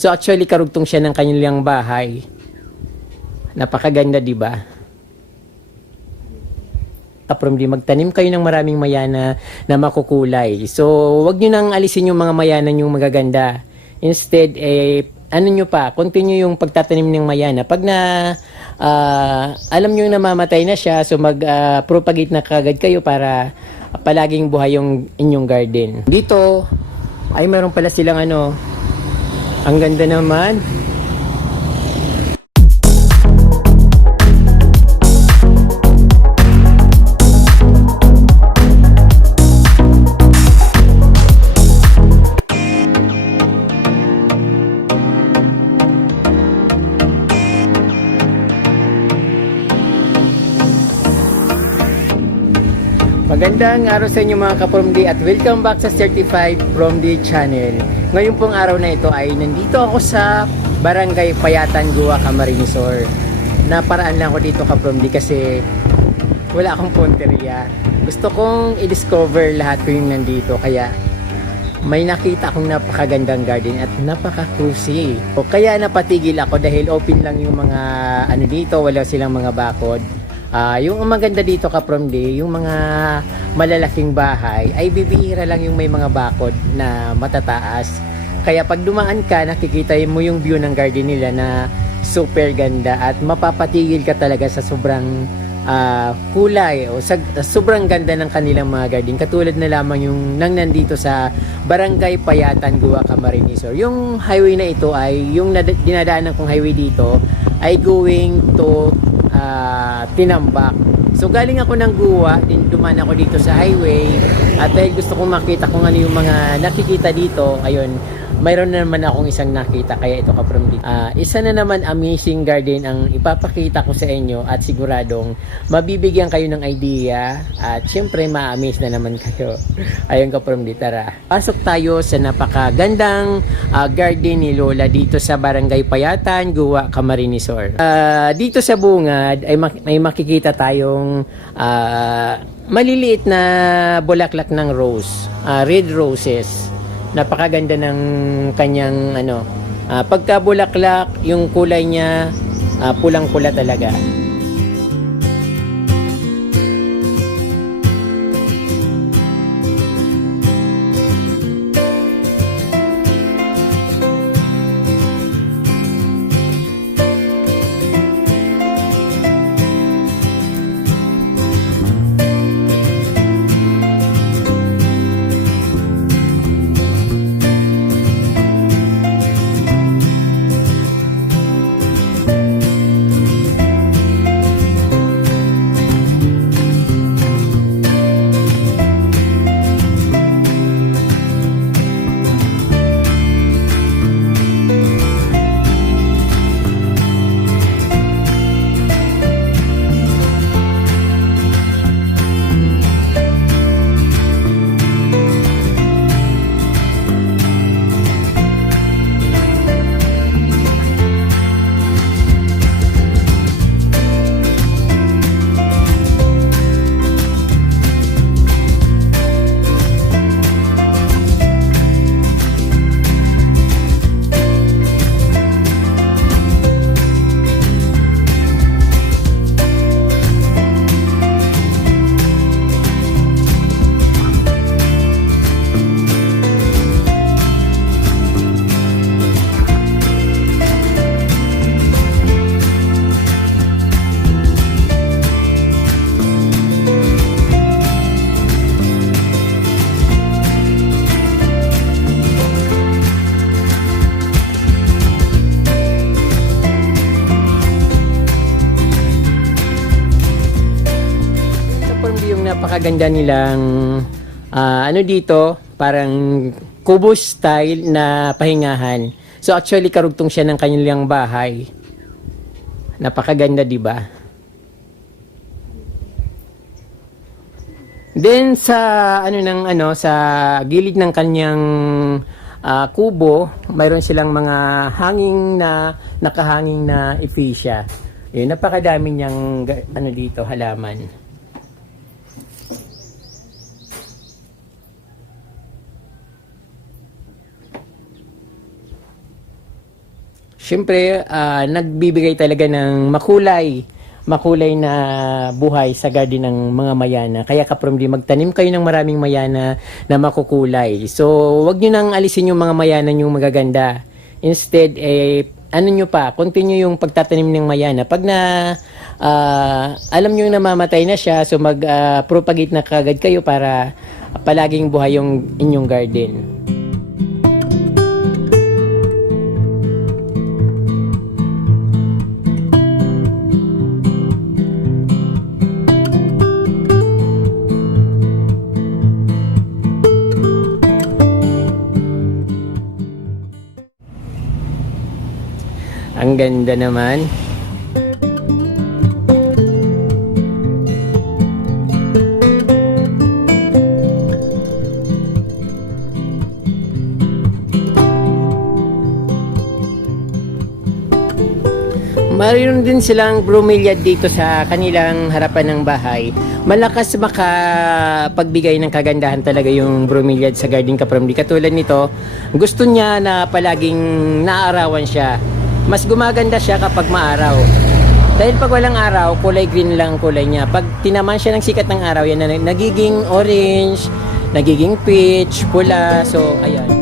So actually karugtong siya ng kanilang bahay. Napakaganda, di ba? From di magtanim kayo ng maraming mayana na makukulay. So, wag niyo nang alisin yung mga mayana yung magaganda. Instead, ano nyo pa, continue yung pagtatanim ng mayana. Pag alam nyo namamatay na siya, so mag-propagate na kagad kayo para palaging buhay yung inyong garden. Dito, ay meron pala silang ang ganda naman. Magandang araw sa inyo mga ka-From D at welcome back sa Certified From D channel. Ngayon pong araw na ito ay nandito ako sa Barangay Payatan, Guwa, Camarinesor. Naparaan lang ako dito ka-From D kasi wala akong punteriya. Gusto kong i-discover lahat ko yung nandito kaya may nakita akong napakagandang garden at napaka-cozy. O kaya napatigil ako dahil open lang yung mga dito, wala silang mga bakod. Yung maganda dito ka-From D, yung mga malalaking bahay ay bibihira lang yung may mga bakod na matataas. Kaya pag dumaan ka, nakikita mo yung view ng garden nila na super ganda at mapapatigil ka talaga sa sobrang kulay o sobrang ganda ng kanilang mga garden. Katulad na lamang yung nandito sa Barangay Payatan, Guwa, Camarinesor. Yung highway na ito ay yung dinadaanan kong highway dito ay going to Tinambak. So galing ako ng Guwa, din duman ako dito sa highway at dahil gusto kong makita kung ano yung mga nakikita dito, ayun, mayroon na naman akong isang nakita kaya ito ka-From D. Isa na naman amazing garden ang ipapakita ko sa inyo at siguradong mabibigyan kayo ng idea at syempre ma-amaze na naman kayo. Ayun ka-From D, tara. Pasok tayo sa napakagandang garden ni Lola dito sa Barangay Payatan, Guwa, Camarinesor. Dito sa bungad ay may makikita tayong maliliit na bulaklak ng rose, red roses. Napakaganda ng kanyang pagkabulaklak, yung kulay niya pulang-pula talaga. Napakaganda nilang dito, parang kubo style na pahingahan. So actually karugtong siya ng kanilang bahay. Napakaganda, di ba? Then sa sa gilid ng kanyang kubo, mayroon silang mga nakahanging na ephesia. Yun, napakadami niyang dito halaman. syempre, nagbibigay talaga ng makulay na buhay sa garden ng mga mayana. Kaya kapromdi, magtanim kayo ng maraming mayana na makukulay. So, wag nyo nang alisin yung mga mayana yung magaganda. Instead, continue yung pagtatanim ng mayana. Pag alam nyo namamatay na siya, so mag-propagate na kagad kayo para palaging buhay yung inyong garden. Ang ganda naman. Mayroon din silang bromeliad dito sa kanilang harapan ng bahay. Malakas makapagbigay ng kagandahan talaga yung bromeliad sa garden kapromdi. Katulad nito, gusto niya na palaging naarawan siya. Mas gumaganda siya kapag maaraw. Dahil pag walang araw, kulay green lang kulay niya. Pag tinaman siya ng sikat ng araw, yan na nagiging orange, nagiging peach, pula. So, ayan.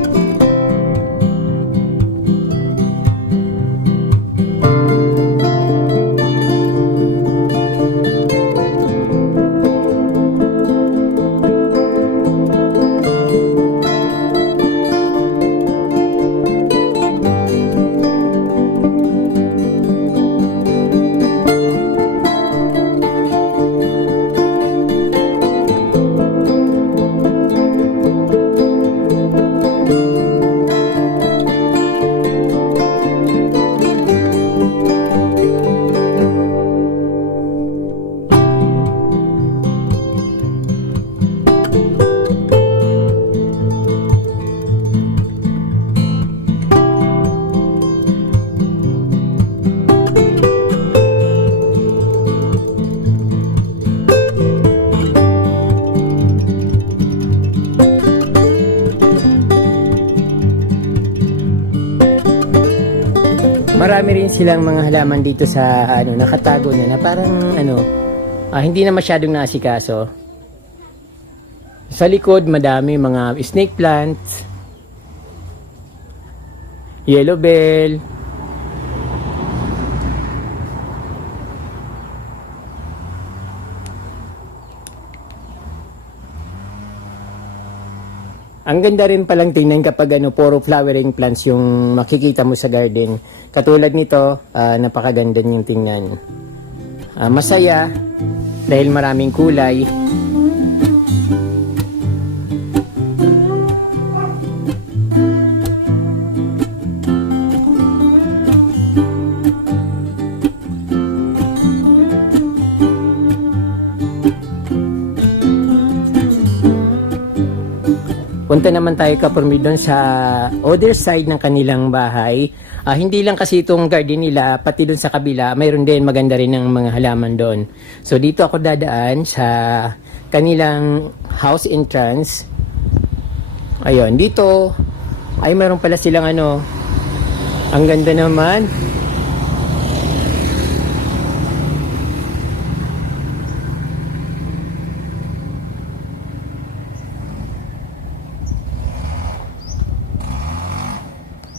Marami rin silang mga halaman dito sa nakatago na parang hindi na masyadong naasikaso. Sa likod madami mga snake plants, yellow bell, ang ganda rin palang tingnan kapag puro flowering plants yung makikita mo sa garden. Katulad nito, napakaganda niyong tingnan. Masaya dahil maraming kulay. Punta naman tayo kapormi doon sa other side ng kanilang bahay. Hindi lang kasi itong garden nila, pati doon sa kabila, mayroon din maganda rin ng mga halaman doon. So dito ako dadaan sa kanilang house entrance. Ayun, dito ay mayroon pala silang ang ganda naman.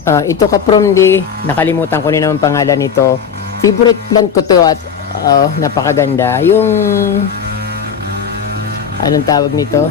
Ito kapromdi, nakalimutan ko na naman pangalan nito. Favorite plant ko to at napakaganda. Yung anong tawag nito?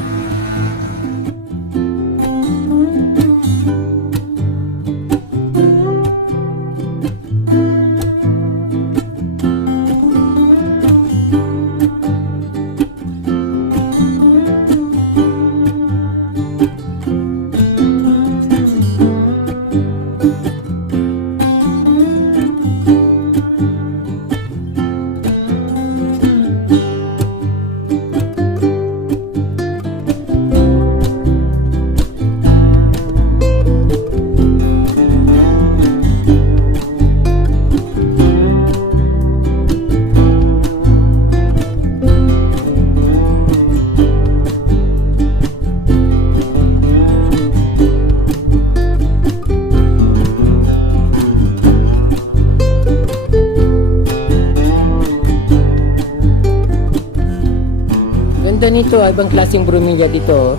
ganda nito, ibang klaseng bromeliad ito.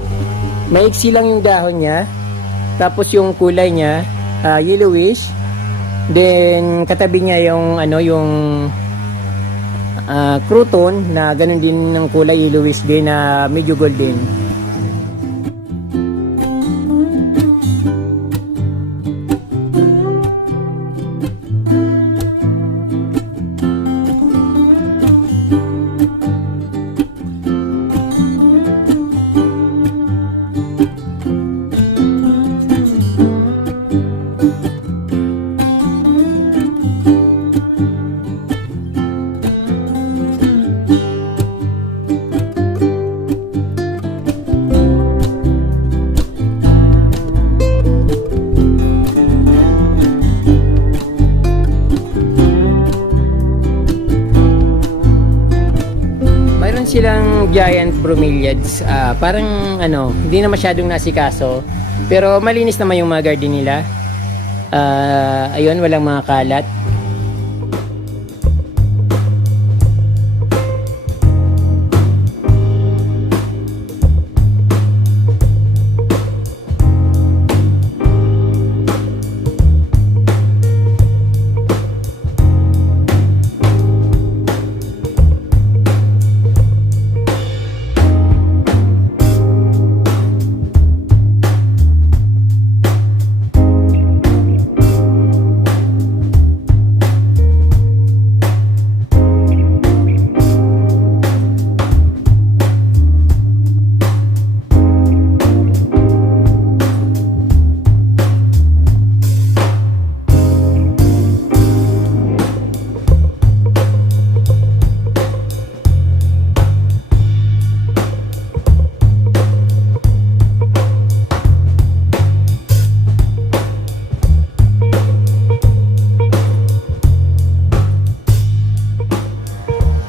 Maiksi lang yung dahon niya. Tapos yung kulay niya, yellowish. Then katabi niya yung crouton na ganun din ng kulay, yellowish din na medyo golden. Silang giant bromeliads, parang hindi na masyadong nasikaso, pero malinis naman yung mga garden nila. Ayun, walang mga kalat.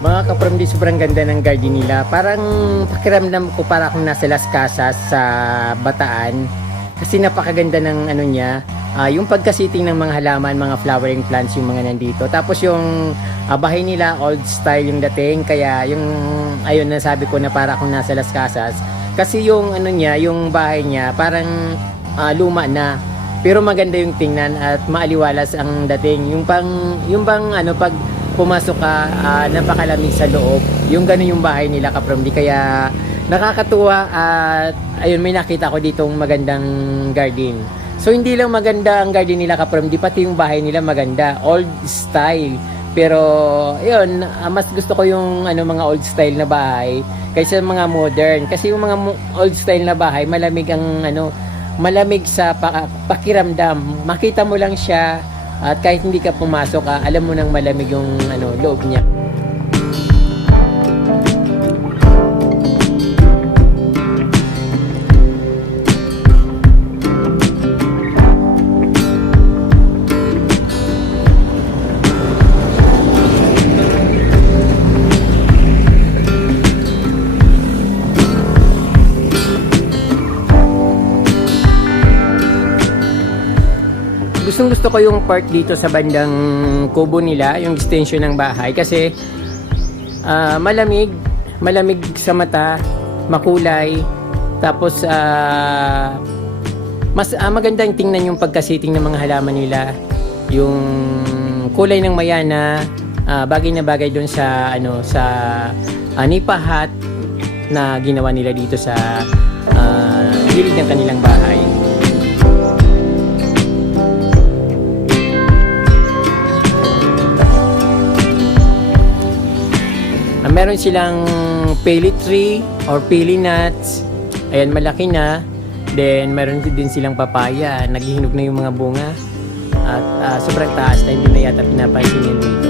Mga ka-from di, sobrang ganda ng garden nila. Parang pakiramdam ko para akong nasa Las Casas sa Bataan. Kasi napakaganda ng niya. Yung pagkasiting ng mga halaman, mga flowering plants yung mga nandito. Tapos yung bahay nila, old style yung dating. Kaya yung, ayun, nasabi ko na para akong nasa Las Casas. Kasi yung niya, yung bahay niya, parang luma na. Pero maganda yung tingnan at maaliwalas ang dating. Yung bang pag pumasok ka, napakalamig sa loob. Yung gano'n yung bahay nila, ka-from di. Kaya nakakatuwa at ayun, may nakita ko ditong magandang garden. So hindi lang maganda ang garden nila, ka-from di, pati yung bahay nila maganda, old style. Pero ayun, mas gusto ko yung mga old style na bahay kaysa mga modern. Kasi yung mga old style na bahay, malamig ang malamig sa pakiramdam. Makita mo lang siya at kahit hindi ka pumasok, alam mo nang malamig yung loob niya. Gusto ko yung part dito sa bandang kubo nila, yung extension ng bahay, kasi malamig sa mata, makulay, tapos mas magandang tingnan yung pagkasiting ng mga halaman nila, yung kulay ng mayana, bagay na bagay doon sa nipa hut na ginawa nila dito sa gilid ng kanilang bahay. Meron silang pili tree or pili nuts. Ayan, malaki na. Then meron din silang papaya. Naghihinog na yung mga bunga. At sobrang taas na hindi na yata pinapansin yan dito.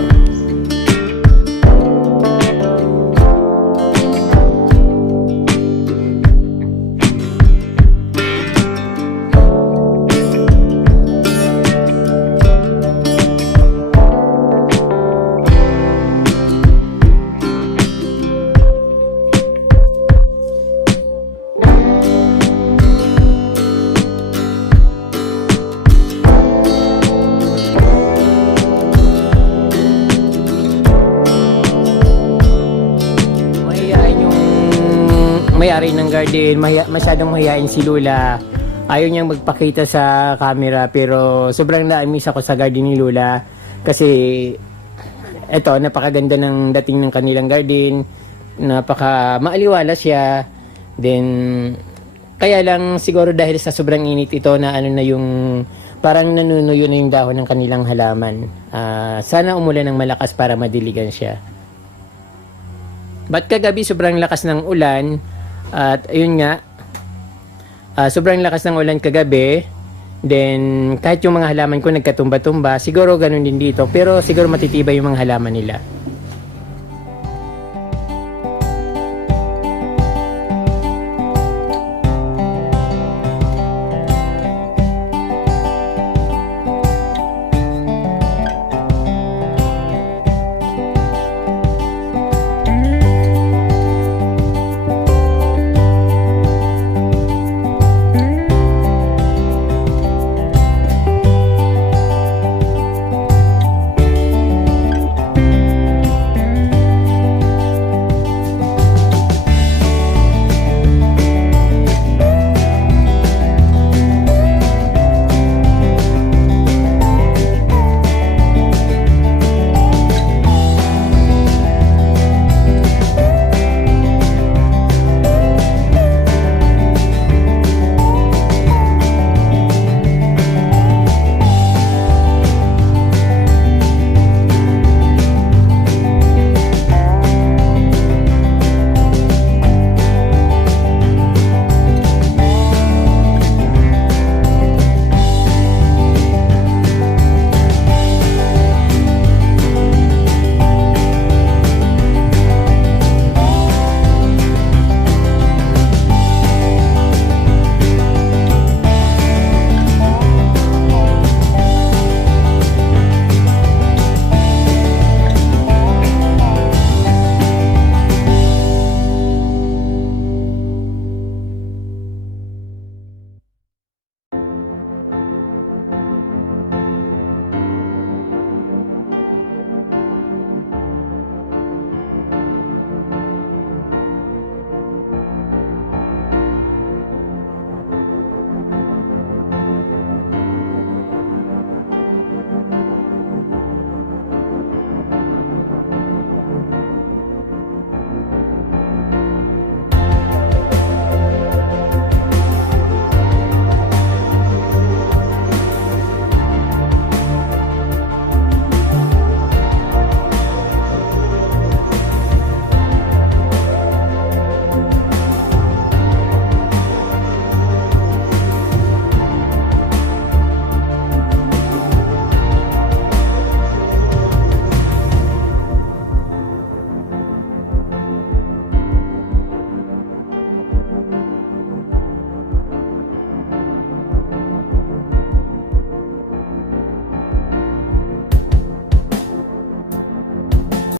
may-ari ng garden, masyadong mahihain si Lula. Ayaw niyang magpakita sa camera, pero sobrang na-miss ako sa garden ni Lula. Kasi, eto, napakaganda ng dating ng kanilang garden. Napaka maaliwala siya. Then, kaya lang siguro dahil sa sobrang init ito na ano na yung parang nanunuyo na yung dahon ng kanilang halaman. Sana umulan ng malakas para madiligan siya. But kagabi sobrang lakas ng ulan at ayun nga, sobrang lakas ng ulan kagabi. Then kahit yung mga halaman ko nagkatumba-tumba, siguro ganun din dito, pero siguro matitibay yung mga halaman nila.